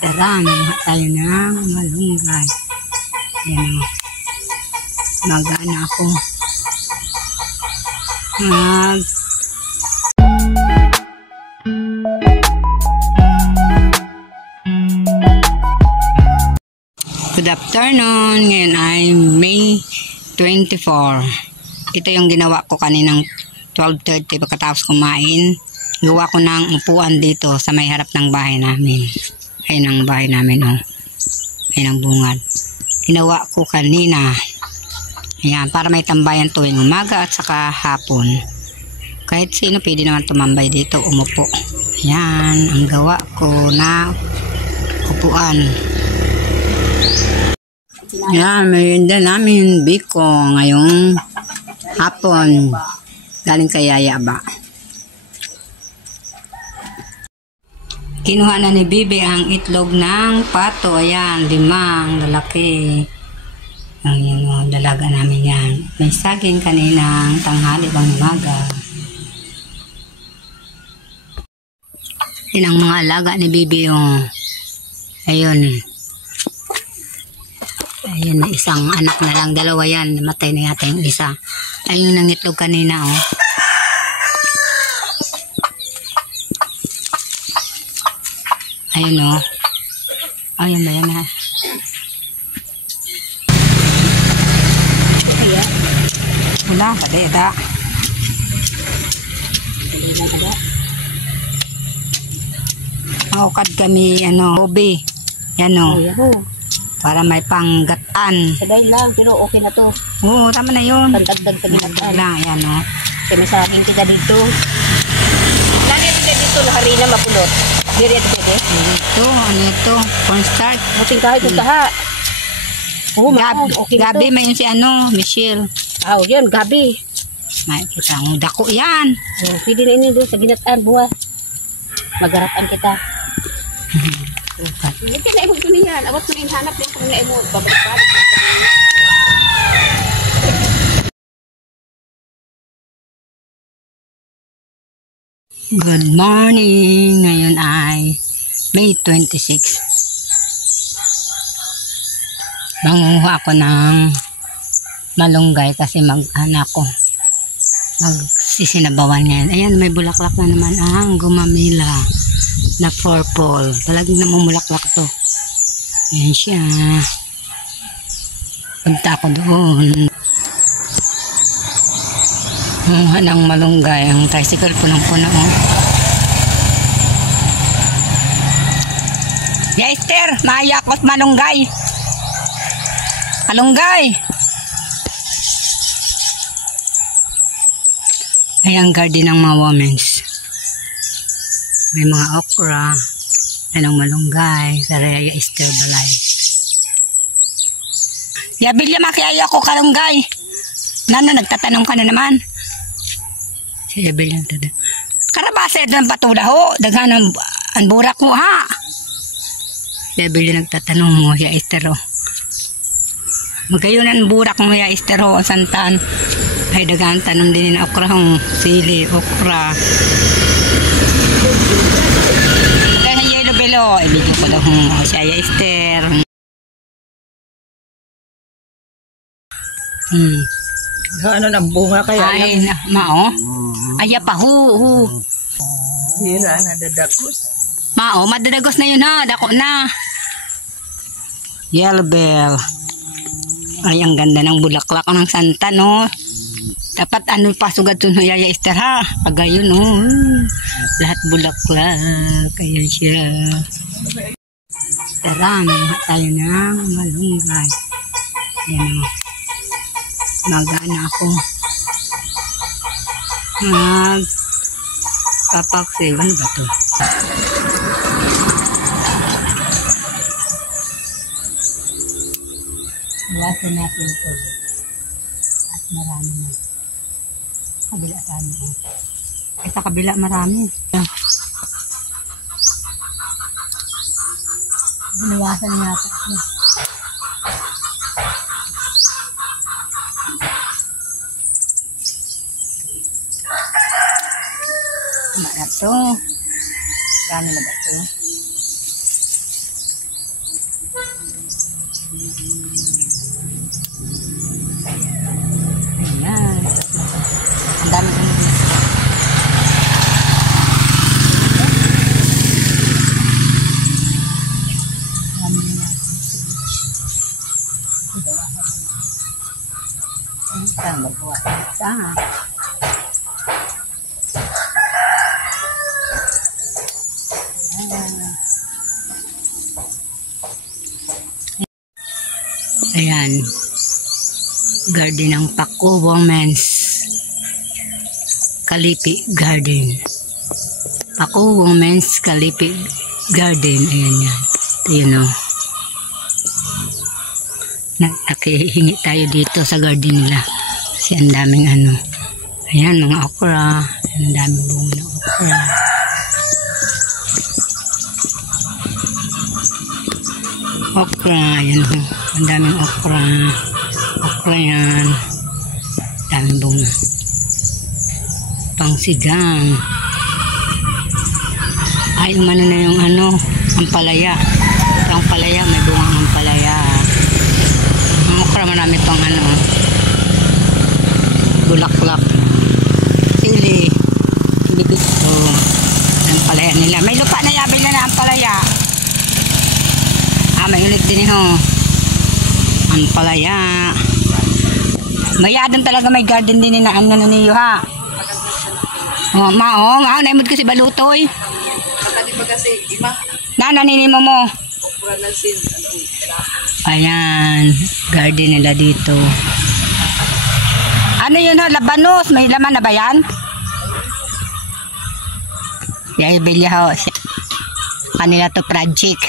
Tara, nabuha tayo ng malunggay. Ayan o. Magana ako. Good afternoon. Ngayon ay May 24. Ito yung ginawa ko kaninang 12:30 pagkatapos kumain. Gawa ko ng upuan dito sa may harap ng bahay namin. Ayun ang bahay namin, oh. Ayun ang bungad. Ginawa ko kanina. Ayan, para may tambayan tuwing umaga at saka hapon. Kahit sino pwede naman tumambay dito, umupo. Ayan, ang gawa ko na upuan. Ayan, merienda namin, biko, ngayong hapon. Galing kay Yaya ba? Kinuha na ni Bibi ang itlog ng pato. Ayan, 5 lalaki. Ayan o, dalaga namin yan. May saging kaninang tanghali bang umaga. Yan ang mga alaga ni Bibi yung ayun. Ayun, may isang anak na lang. Dalawa yan. Namatay na yata yung isa. Ayun ang itlog kanina o. Ayun o. Ayun ba yan ha? Wala, kadeda. Maukad kami, hobi. Yan o. Para may panggataan. Sabay lang, pero okay na to. Oo, tama na yun. Pantagdag sa ginagtaan. Lang, yan o. Kami sa akin kita dito. Lagi kita dito, nakarina mapulot. Diri at dito. Ito, ano ito? Cornstarch. Buting kahit yung taha. Oo, okay na to. Gabi, may yun si Michelle. Ah, yan, gabi. May kita ang dako yan. Oh, pwede na ini doon sa ginataan, buwas. Magarapaan kita. Hindi na imo ito niyan. Awat ko na hanap din kung na imo. Babalik. Good morning. Ngayon ay May 26. Mangunguha ako ng malunggay kasi mag-anak ko. Magsisinabawan ngayon. Ayan, may bulaklak na naman ang gumamila na purple. Talagang namumulaklak to. Ayan siya. Punta ako doon. Manguha ng malunggay. Ang tricycle punong-puno. Ya Esther, mayakot malunggay. Malunggay. Ayan, garden ng mga women's. May mga okra. Anong malunggay. Saraya Esther balay. Ya, bilya makiaya ko kalunggay. Nano, nagtatanong ka na naman. Siya bilya nagtatanong. Karabasa ito ang patula ho. Daghan ang burak mo ha. Siya bilya nagtatanong mo. Ya Esther ho. Magayon ang burak mo ya Esther ho. Santan. Ay dagan tanong din na okra hong sili, okra. Dahil yelo belo, ibigay ko daw hong siya Esther. Ano ng bunga kaya? Ay, mao. Aya pa hu. Hira na dadagos. Mao, madadagos na yun ha, dako na. Yellow bell. Ay, ang ganda ng bulaklak ng santan, no? Dapat pasugad to no Yaya Esther ha. Pagayon lahat bulaklak. Kaya siya. Tara, mabuha tayo ng malunggay. Ayan o. Magana ako. Papaksi. Ano ba to? Buwasin natin ito. At marami na. Kabila sana. Ay, sa kabila marami. Binawasan niya ito. Ano na ito? Gano'n na ba ito? Saan magawa? Saan? Ayan. Garden ng Paco Women's Kalipi Garden. Paco Women's Kalipi Garden. Ayan yan. Ayan o. Nakihingi tayo dito sa garden nila. Kasi ang daming ano. Ayan, mga okra. Ang daming bunga ng okra. Okra. Ayan o. Ang daming okra. Okra yan. Daming bunga. Pangsigang. Ay, umano na yung ano, ampalaya. Ang palaya, may bungang ampalaya. Ang okra, marami pang ano, bulaklak. Sili. Libit. Oh, ampalaya nila. May lupa na yabil na ampalaya. Ah, may ulit din ho. Ampalaya. Mayadon talaga, may garden din na ano niyo ha. Oh, naimod ko si Balutoy. Pagkati pa kasi, ima. Naninimo mo. Ayan, garden nila dito. Ano yun ho, labanos. May laman na ba yan? Yay, bilya ho. Kanila to project.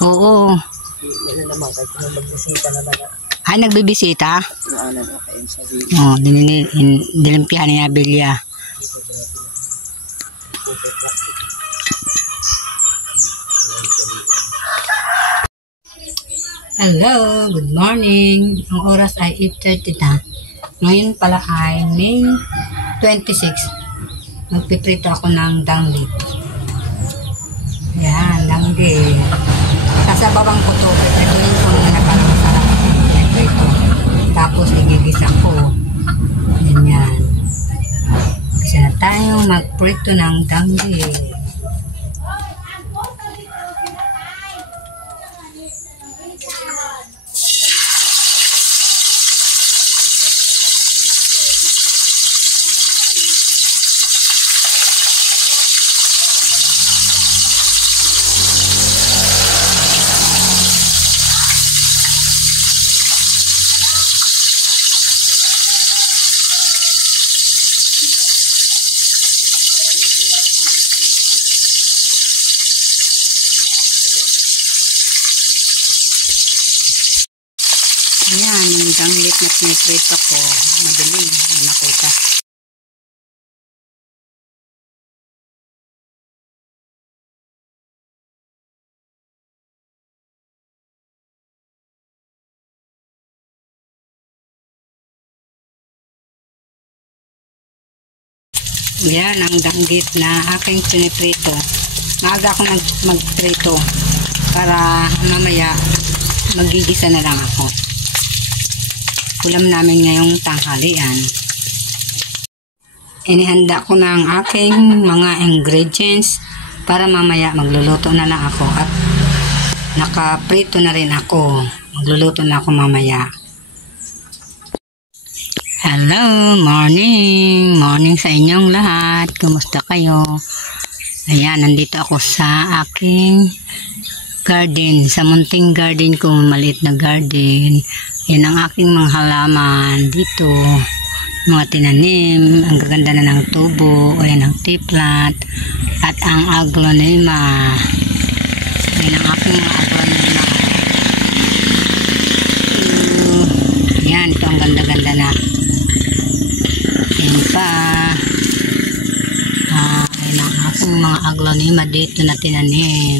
Oo. Ay, nagbibisita? Oo, dilimpihan niya bilya. Hello, good morning. Ang oras ay 8:30 na. Ngayon pala ay May 26. Magpiprito ako ng danglit. Yan, danglit. Sasabawang ko ito. Ito yung una na parang masarap. Ito. Tapos igigisa ko. Ganyan. Kasi na tayong magprito ng danglit. Ayan, yung danglit na piniprito ko. Madaling nakita. Ayan, ang danggit na aking piniprito. Maaga ako magprito para mamaya magigisa na lang ako. Ulam namin ngayong tanghalian. Inihanda ko na ang aking mga ingredients para mamaya magluluto na lang ako at nakaprito na rin ako. Magluluto na ako mamaya. Hello, morning! Morning sa inyong lahat. Kumusta kayo? Ayan, nandito ako sa aking garden. Sa munting garden ko, maliit na garden. Yan ang aking mga halaman dito. Mga tinanim. Ang gaganda na ng tubo. Ayan ang tiplat. At ang aglonema. Yan ang aking mga aglonema. Yan, ito ang ganda-ganda na. Yan pa. Yan ang aking mga aglonema dito na tinanim.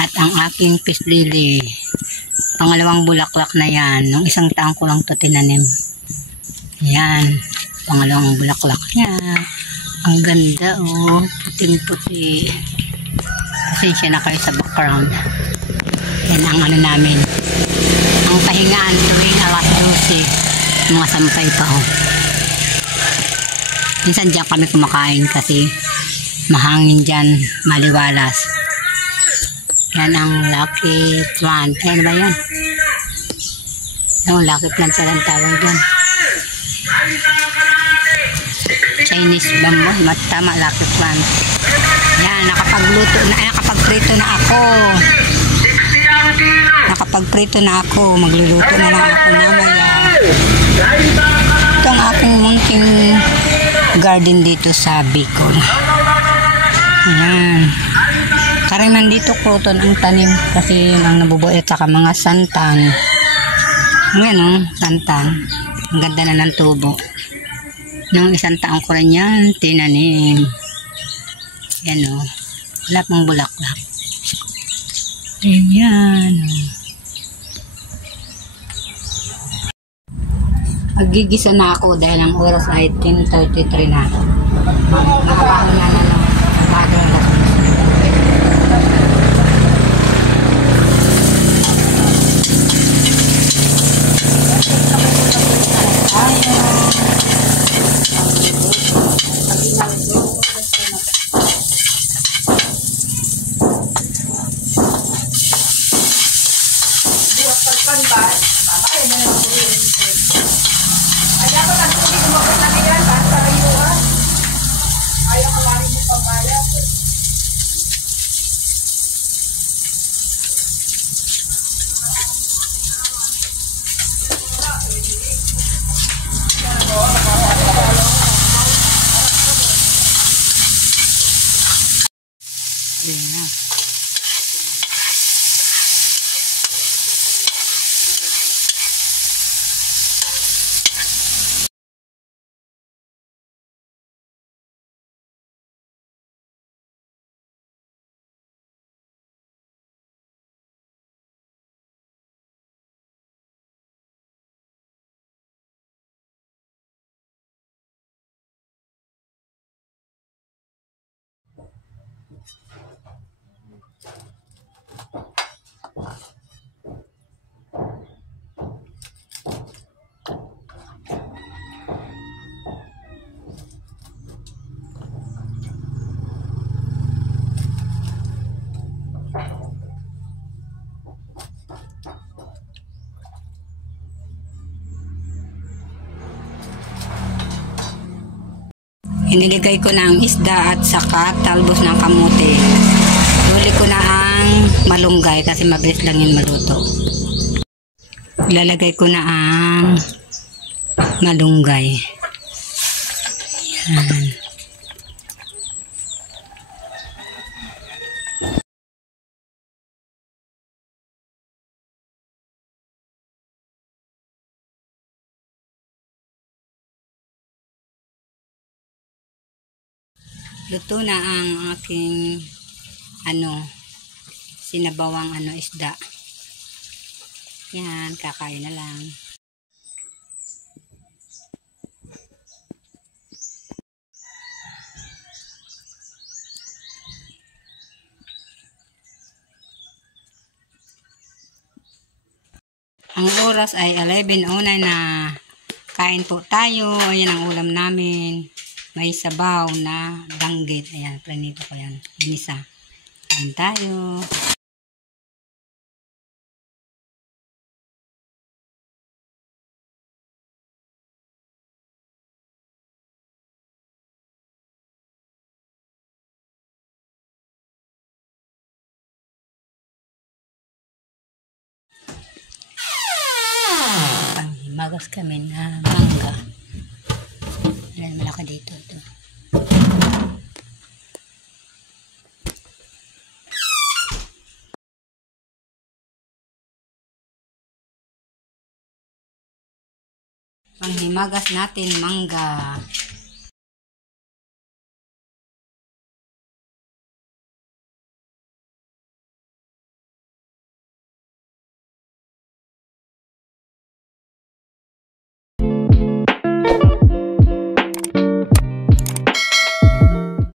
At ang aking peace lily. Pangalawang bulaklak na yan. Nung isang taon ko lang ito tinanim. Yan. Pangalawang bulaklak niya. Ang ganda oh. Puting-puti. Pasensya na kayo sa background. Yan ang ano namin. Ang pahingaan tuwing alas 12. Mga sampay pa oh. Minsan dyan kami kumakain kasi mahangin dyan. Maliwalas. Yan ang lucky plant. Ayan ba yan? No, lakit lang siya ang tawag dyan. Chinese bamboo. Tama, lakit lang. Yan, nakapagluto na, nakapagprito na ako. Nakapagprito na ako. Magluluto na lang ako mamaya. Ito ang aking munting garden dito sa Bicol. Ayan. Karamihan dito cotton ang tanim kasi yun ang nabubuo at saka mga santan. Ayan o, santan. Ang ganda na ng tubo. Nung isang taong ko rin yan, tinanim. Yan o. Wala pang bulaklak. Ayan o. Magigisa na ako dahil ang oras ay 10:33 na. Nakabaho na ng bago na. Ayan. Iniligay ko na ang isda at saka talbos ng kamote. Huli ko na ang malunggay kasi mabilis lang yung maluto. Ilalagay ko na ang malunggay. Yan. Luto na ang aking sinabawang isda. Yan, kakain na lang. Ang oras ay 11:09 na. Kain po tayo. Ayan ang ulam namin. May sabaw na danggit. Ayan, planito ko yan. Inisa. Kain tayo. Magas kami na mangga. Ayan, malaki dito. Ito. Panghimagas natin mangga.